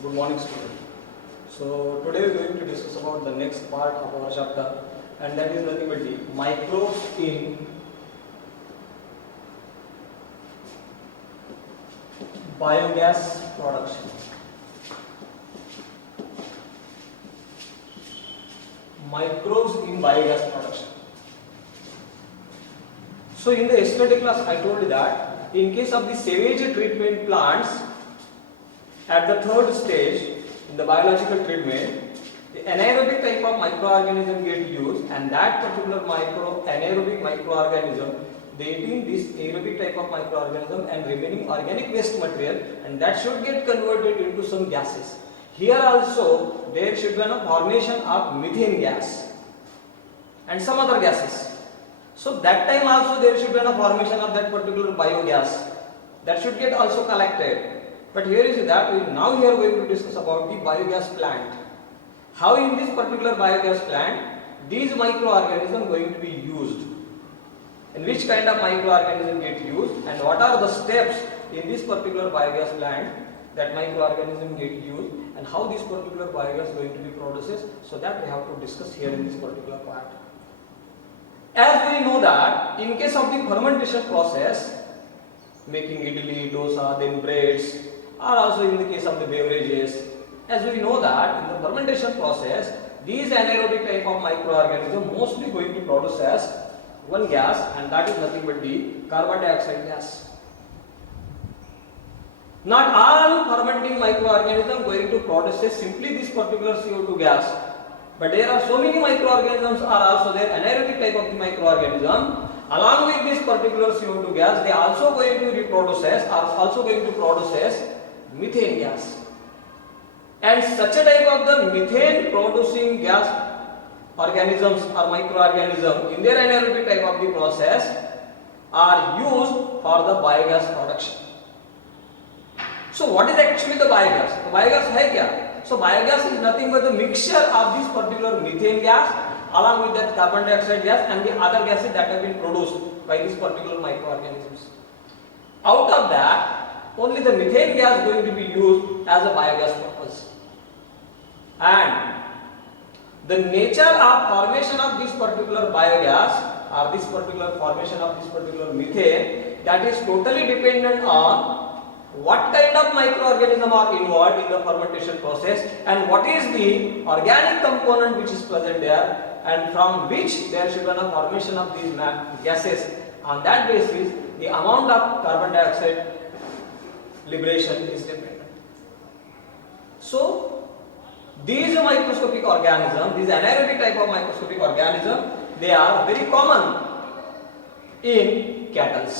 Good morning, student. So today we are going to discuss about the next part of our chapter, and that is nothing but the microbes in biogas production. Microbes in biogas production. So in the yesterday class I told you that in case of the sewage treatment plants, at the third stage in the biological treatment, the anaerobic type of microorganism get used, and that particular anaerobic microorganism, they eating this aerobic type of microorganism and remaining organic waste material, and that should get converted into some gases. Here also there should be a formation of methane gas and some other gases. So that time also there should be a formation of that particular biogas that should get also collected. But here is that now we are going to discuss about the biogas plant. How in this particular biogas plant these microorganisms going to be used, and which kind of microorganism get used, and what are the steps in this particular biogas plant that microorganism get used, and how this particular biogas going to be processed. So that we have to discuss here in this particular part. As we know that in case of the fermentation process, making idli, dosa, then breads, or also in the case of the beverages, as we know that in the fermentation process, these anaerobic type of microorganisms mostly going to produce as one gas, and that is nothing but the carbon dioxide gas. Not all fermenting microorganisms going to produce simply this particular CO2 gas, but there are so many microorganisms are also there, anaerobic type of the microorganism. Along with this particular CO2 gas, they are also going to reproduce, are also going to produce methane gas. And such a type of the methane producing gas organisms or microorganisms in their anaerobic type of the process are used for the biogas production. So what is actually the biogas? The biogas hai kya? So biogas is nothing but the mixture of this particular methane gas along with that carbon dioxide gas and the other gases that have been produced by these particular microorganisms. Out of that, only the methane gas is going to be used as a biogas purpose. And the nature of formation of this particular biogas or this particular formation of this particular methane, that is totally dependent on what kind of microorganism are involved in the fermentation process and what is the organic component which is present there, and from which there should be a formation of these gases. On that basis, the amount of carbon dioxide liberation is dependent. So these microscopic organisms, these anaerobic type of microscopic organisms, they are very common in cattle,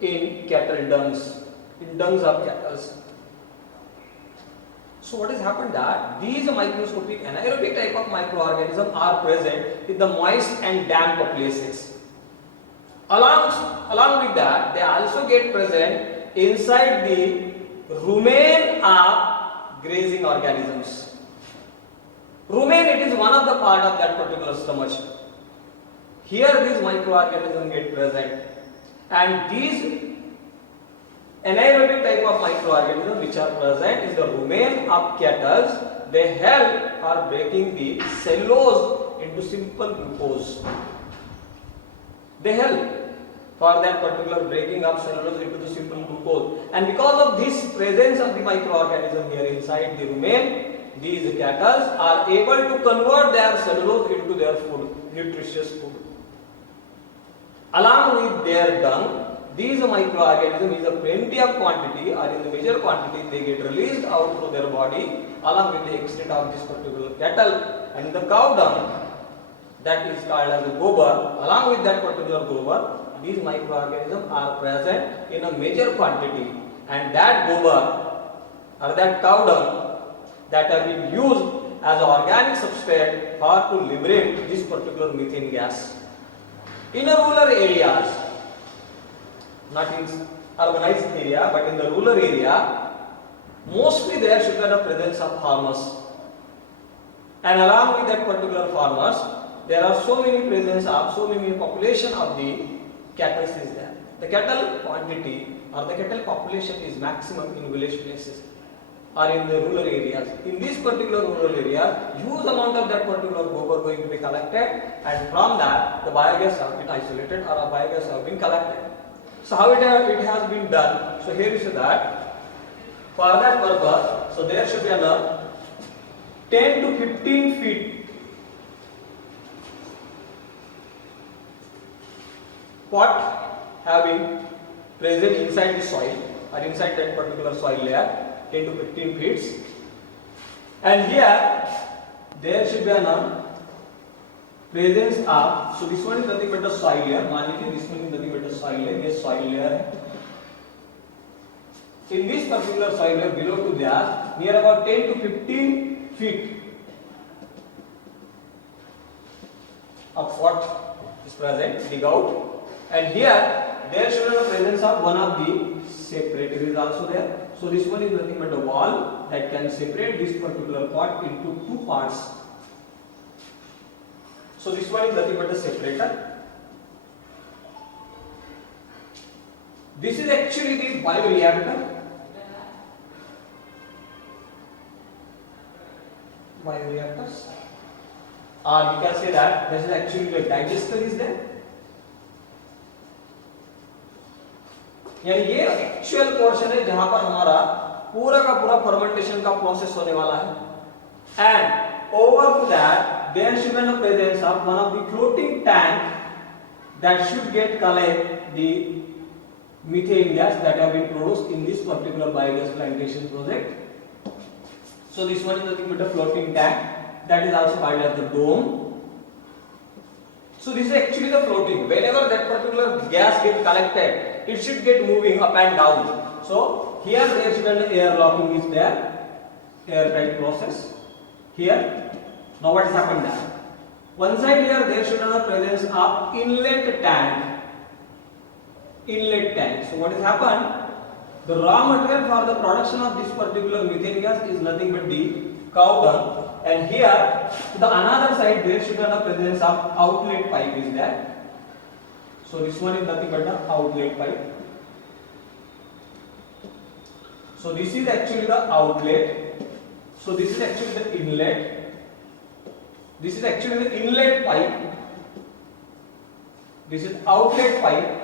in cattle dungs, in dungs of cattle. So what has happened that these microscopic anaerobic type of microorganisms are present in the moist and damp places. Along with that, they also get present inside the rumen of grazing organisms. Rumen, it is one of the part of that particular stomach. Here these microorganisms get present, and these anaerobic type of microorganisms which are present in the rumen of cattle, they help for breaking the cellulose into simple glucose. They help for that particular breaking of cellulose into the simple glucose, and because of this presence of the microorganism here inside the rumen, these cattle are able to convert their cellulose into their food, nutritious food. Along with their dung, these microorganisms is a plenty of quantity or in the major quantity they get released out through their body along with the extent of this particular cattle, and the cow dung, that is called as a gobar. Along with that particular gobar, these microorganisms are present in a major quantity, and that gobar or that cow dung that have been used as an organic substrate for to liberate this particular methane gas. In a rural areas, not in urbanized area, but in the rural area, mostly there should be a presence of farmers, and along with that particular farmers, there are so many presence of so many population of the cattle is there. the cattle quantity or the cattle population is maximum in village places or in the rural areas. In this particular rural area, huge amount of that particular gobar going to be collected, and from that the biogas have been isolated or a biogas have been collected. So how it has been done? So here you see that for that purpose, so there should be another 10 to 15 feet pot have been present inside the soil or inside that particular soil layer, 10 to 15 feet, and here there should be a presence of, so this one is nothing but the soil layer, मान लीजिए this one is nothing but the soil layer, ये soil layer है. In this particular soil layer below to that, near about 10 to 15 feet of what is present, dig out, and here there should be the presence of one of the separator is also there. So this one is nothing but a wall that can separate this particular pot into two parts. So this one is nothing but a separator. This is actually the bioreactor. Bioreactors. Or you can say that this is actually the digester is there. यानी ये actual portion है जहां पर हमारा पूरा का पूरा fermentation का प्रोसेस होने वाला है, and over to that there should be the presence of one of the floating tank that should get collect the methane gas that have been produced in this particular biogas plantation project. So this one is nothing but a floating tank, that is also called as the dome. So this is actually the floating. Whenever that particular gas get collected, it should get moving up and down. So here there should be an air locking is there, airtight process. Here, now what has happened there? One side here there should be the presence of inlet tank. Inlet tank. So what has happened? The raw material for the production of this particular methane gas is nothing but the cow dung, and here to the another side there should be the presence of outlet pipe is there. So this one is nothing but the outlet pipe. So this is actually the outlet. So this is actually the inlet. This is actually the inlet pipe. This is outlet pipe.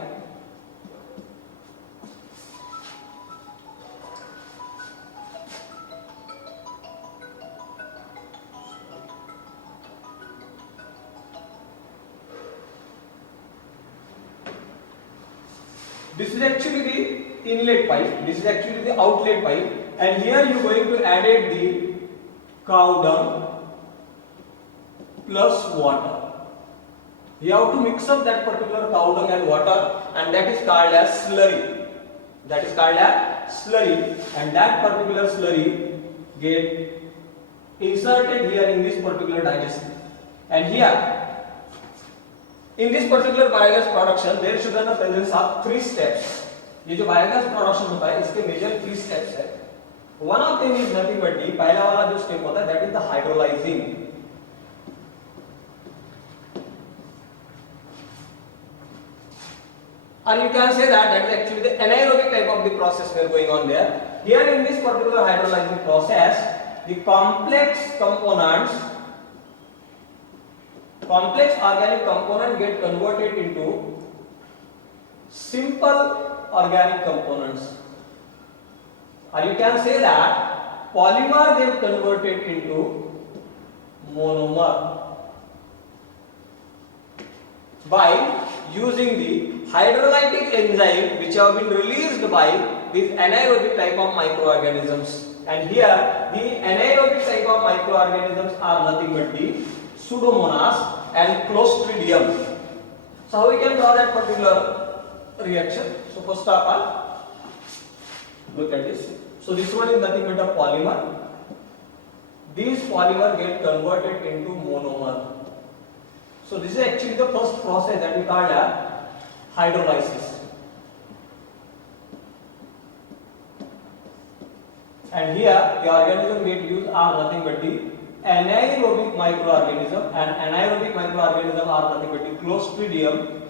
This is actually the inlet pipe, this is actually the outlet pipe, and here you are going to add the cow dung plus water. You have to mix up that particular cow dung and water, and that is called as slurry. That is called as slurry, and that particular slurry get inserted here in this particular digester. And here in this particular biogas production there should be the presence of 3 steps. ये जो biogas production होता है इसके major 3 steps है. One of them is nothing but the पहला वाला जो step होता है that is the hydrolyzing. Or you can say that that is actually the anaerobic type of the process we are going on there. Here in this particular hydrolyzing process, the complex organic component get converted into simple organic components, or you can say that polymer get converted into monomer by using the hydrolytic enzyme which have been released by these anaerobic type of microorganisms. And here the anaerobic type of microorganisms are nothing but the Pseudomonas and Clostridium. So how we can draw that particular reaction? So first of all, look at this. So this one is nothing but a polymer. These polymer get converted into monomer. So this is actually the first process that we call as hydrolysis. And here the organism get used are nothing but the anaerobic microorganism, and anaerobic microorganism are nothing but the Clostridium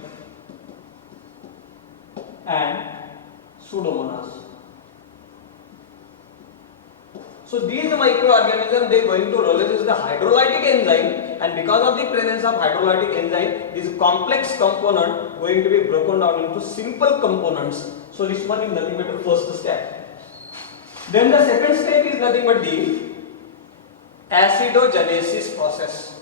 Pseudomonas. So these microorganisms, they are going to release the hydrolytic enzyme, and because of the presence of hydrolytic enzyme, this complex component going to be broken down into simple components. So this one is nothing but the first step. Then the second step is nothing but the acidogenesis process.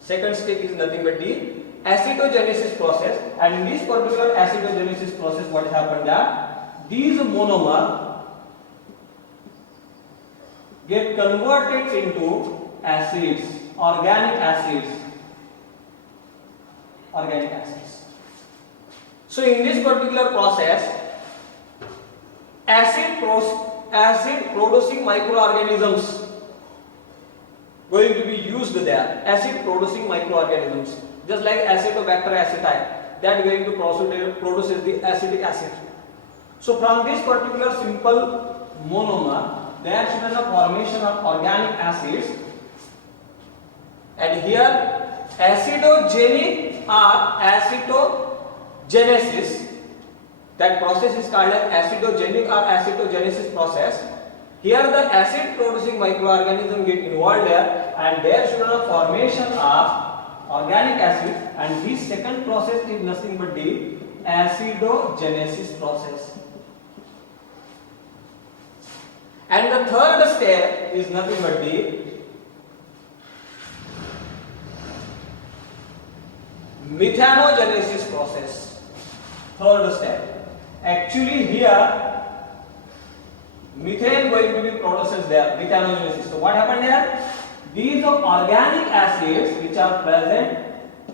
Second step is nothing but the acidogenesis process, and in this particular acidogenesis process, what happened that these monomer get converted into acids, organic acids. So in this particular process, acid producing microorganisms going to be used there. Acid producing microorganisms, just like Acetobacter aceti, that going to produces the acetic acid. So from this particular simple monomer, there should be a formation of organic acids, and here acidogenic or acetogenesis, that process is called as acidogenic or acetogenesis process. Here the acid producing microorganism get involved there, and there should be a formation of organic acid, and this second process is nothing but the acidogenesis process. And the third step is nothing but the methanogenesis process. Third step. Actually here methane going to be produced there, methanogenesis. So what happened here? These are organic acids which are present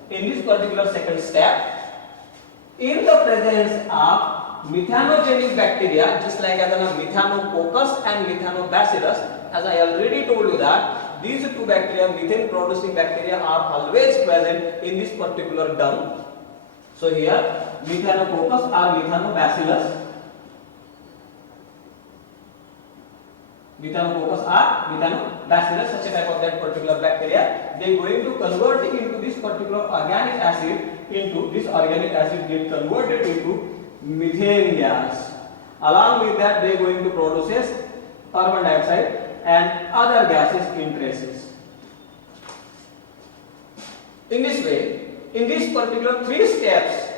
in this particular second step in the presence of methanogenic bacteria, just like as Methanococcus and Methanobacillus. As I already told you that these two bacteria, methane producing bacteria, are always present in this particular dung. So here Methanococcus or Methanobacillus, such a type of that particular bacteria, they are going to convert into this particular organic acid, into this organic acid get converted into methane gas. Along with that, they are going to produce carbon dioxide and other gases in traces. In this way, in these particular three steps,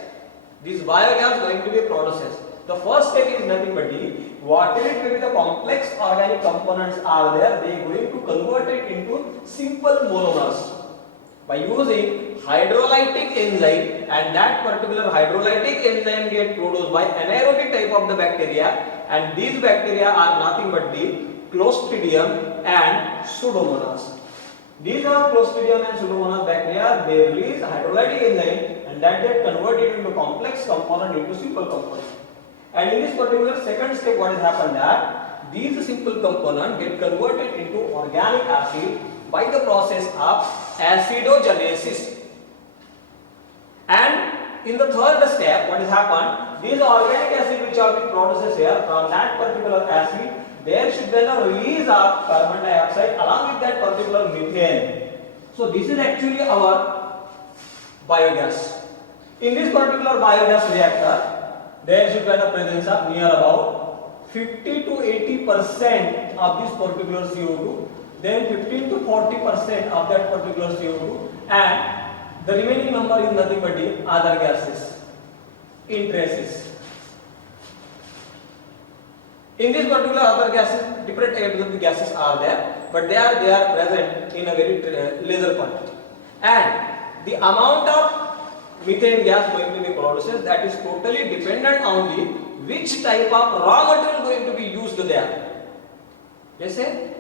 this biogas is going to be processed. The first step is nothing but whatever it may be the complex organic components are there, they are going to convert it into simple monomers by using hydrolytic enzyme, and that particular hydrolytic enzyme get produced by anaerobic type of the bacteria, and these bacteria are nothing but the Clostridium and Pseudomonas. These are Clostridium and Pseudomonas bacteria. They release hydrolytic enzyme, and that get converted into complex component into simple component. And in this particular second step, what has happened that these simple components get converted into organic acid by the process of acidogenesis. And in the third step, what has happened, these organic acid which are being produced here, from that particular acid, there should be a release of carbon dioxide along with that particular methane. So this is actually our biogas. In this particular biogas reactor, there should be a presence of near about 50 to 80% of this particular CO2, then 15 to 40% of that particular CO2, and the remaining number is nothing but the other gases in traces. In this particular other gases, different types of the gases are there, but they are present in a very lesser quantity. And the amount of methane gas going to be produced, that is totally dependent on the which type of raw material going to be used there. Yes, sir?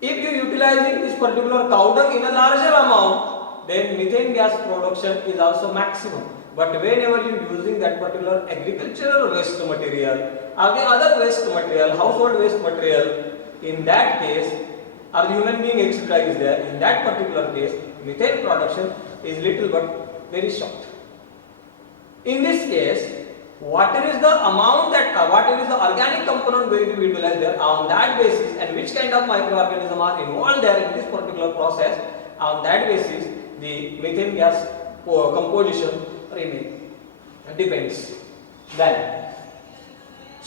If you utilizing this particular cow dung in a larger amount, then methane gas production is also maximum. But whenever you are using that particular agricultural waste material or the other waste material, household waste material, in that case, or human being etc. is there, in that particular case, methane production is little but very short. In this case, what is the amount that, what is the organic component going to be utilized there, on that basis, and which kind of microorganisms are involved there in this particular process, on that basis, the methane gas composition depends. Then,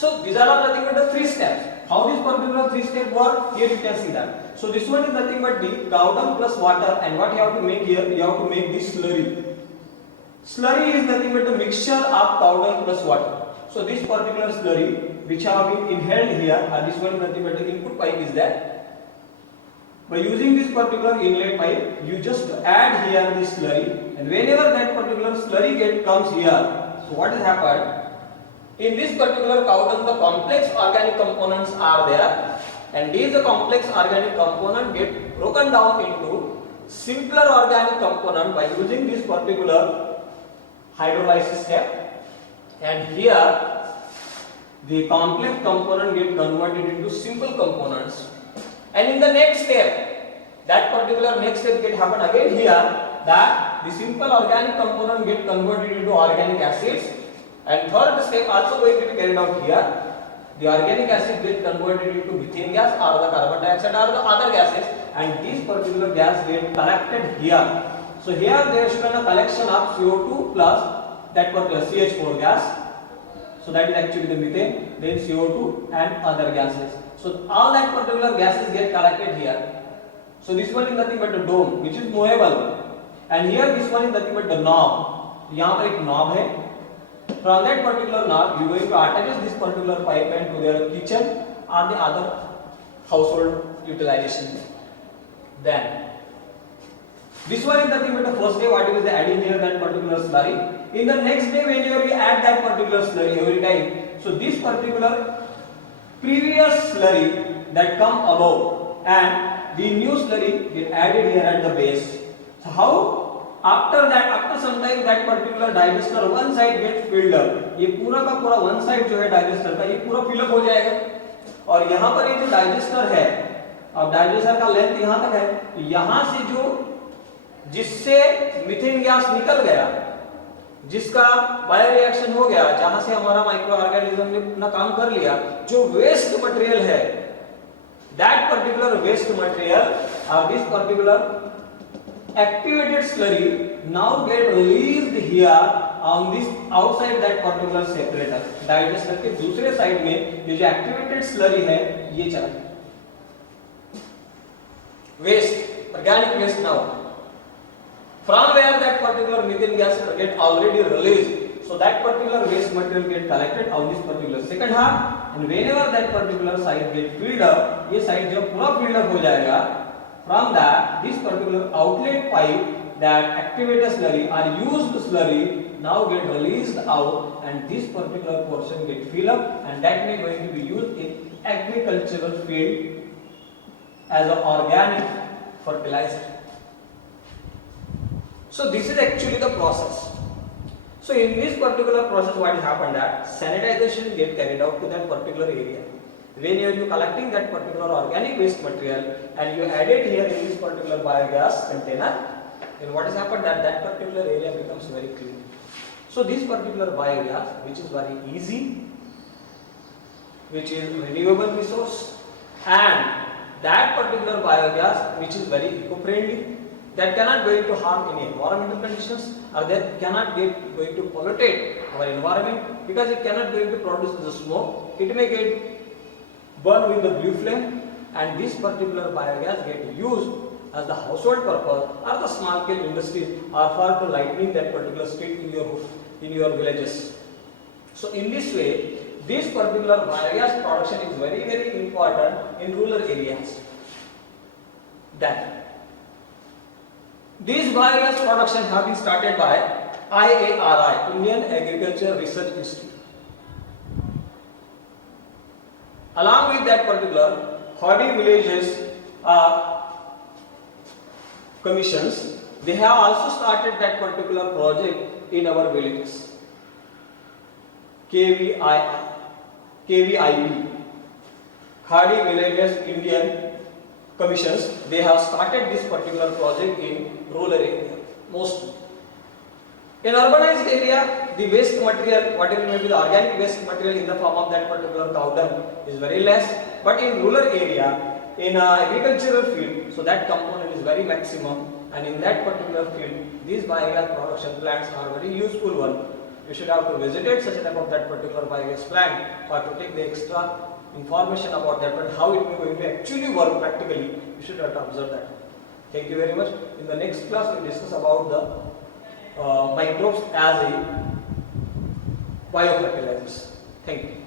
So these are all nothing but the three steps. How this particular three step work? Here you can see that. So this one is nothing but the cow dung plus water, and what you have to make here? You have to make this slurry. Slurry is nothing but the mixture of cow dung plus water. So this particular slurry which have been inhaled here, and this one is nothing but the input pipe is there. By using this particular inlet pipe, you just add here this slurry, and whenever that particular slurry comes here, so what has happened? In this particular cow dung, the complex organic components are there, and these complex organic components get broken down into simpler organic component by using this particular hydrolysis step. And here the complex component get converted into simple components, and in the next step, that particular next step get happen again here, that the simple organic component get converted into organic acids, and third step also going to be carried out here. The organic acid get converted into methane gas or the carbon dioxide or the other gases, and these particular gas get collected here. So here there should be a collection of CO2 plus that particular CH4 gas. So that is actually the methane, then CO2 and other gases. So all that particular gases get collected here. So this one is nothing but the dome which is movable, and here this one is nothing but the knob. यहाँ पर एक knob है. From that particular knob, you are going to attach this particular pipeline to their kitchen or the other household utilization. Then this one is nothing but the first day, what is the adding here that particular slurry. In the next day, whenever we add that particular slurry every time, so this particular previous slurry that come above and the new slurry get added here at the base. So how? After that, after some time, that particular digester one side gets filled up. ये पूरा का पूरा one side जो है digester का ये पूरा fill up हो जाएगा, और यहाँ पर ये जो digester है, अब digester का length यहाँ तक है, तो यहाँ से जो जिससे मीथेन गैस निकल गया, जिसका बायो रिएक्शन हो गया, जहां से हमारा माइक्रो ऑर्गेनिज्म ने अपना काम कर लिया, जो वेस्ट मटेरियल है, दैट पर्टिकुलर वेस्ट मटेरियल और this particular activated slurry now get released here on this outside that particular separator. Digester के दूसरे साइड में ये जो एक्टिवेटेड स्लरी है ये चला waste, organic waste now. From where that particular methane gas get already released, so that particular waste material get collected on this particular second half, and whenever that particular side get filled up, ये side जब पूरा filled up हो जाएगा, from that this particular outlet pipe that activated slurry or used slurry now get released out, and this particular portion get filled up, and that may going to be used in agricultural field as an organic fertilizer. So this is actually the process. So in this particular process, what has happened that sanitization get carried out to that particular area. When you are collecting that particular organic waste material and you add it here in this particular biogas container, then what has happened that that particular area becomes very clean. So this particular biogas, which is very easy, which is renewable resource, and that particular biogas which is very eco-friendly, that cannot going to harm any environmental conditions, or that cannot get going to pollute our environment, because it cannot going to produce the smoke. It may get burned with the blue flame, and this particular biogas get used as the household purpose or the small scale industries, or for the lighting that particular street in your villages. So in this way, this particular biogas production is very, very important in rural areas. Then these biogas production have been started by IARI, Indian Agriculture Research Institute. Along with that particular Khadi villages commissions, they have also started that particular project in our villages. KVIB, Khadi Villages Indian Commissions, they have started this particular project in rural area mostly. In urbanized area, the waste material, whatever may be the organic waste material in the form of that particular cow dung is very less, but in rural area, in agricultural field, so that component is very maximum, and in that particular field, these biogas production plants are very useful one. you should have to visit such a type of that particular biogas plant, or to take the extra information about that, but how it will actually work practically, you should have to observe that. Thank you very much. In the next class, we will discuss about the microbes as a biofertilizers. Thank you.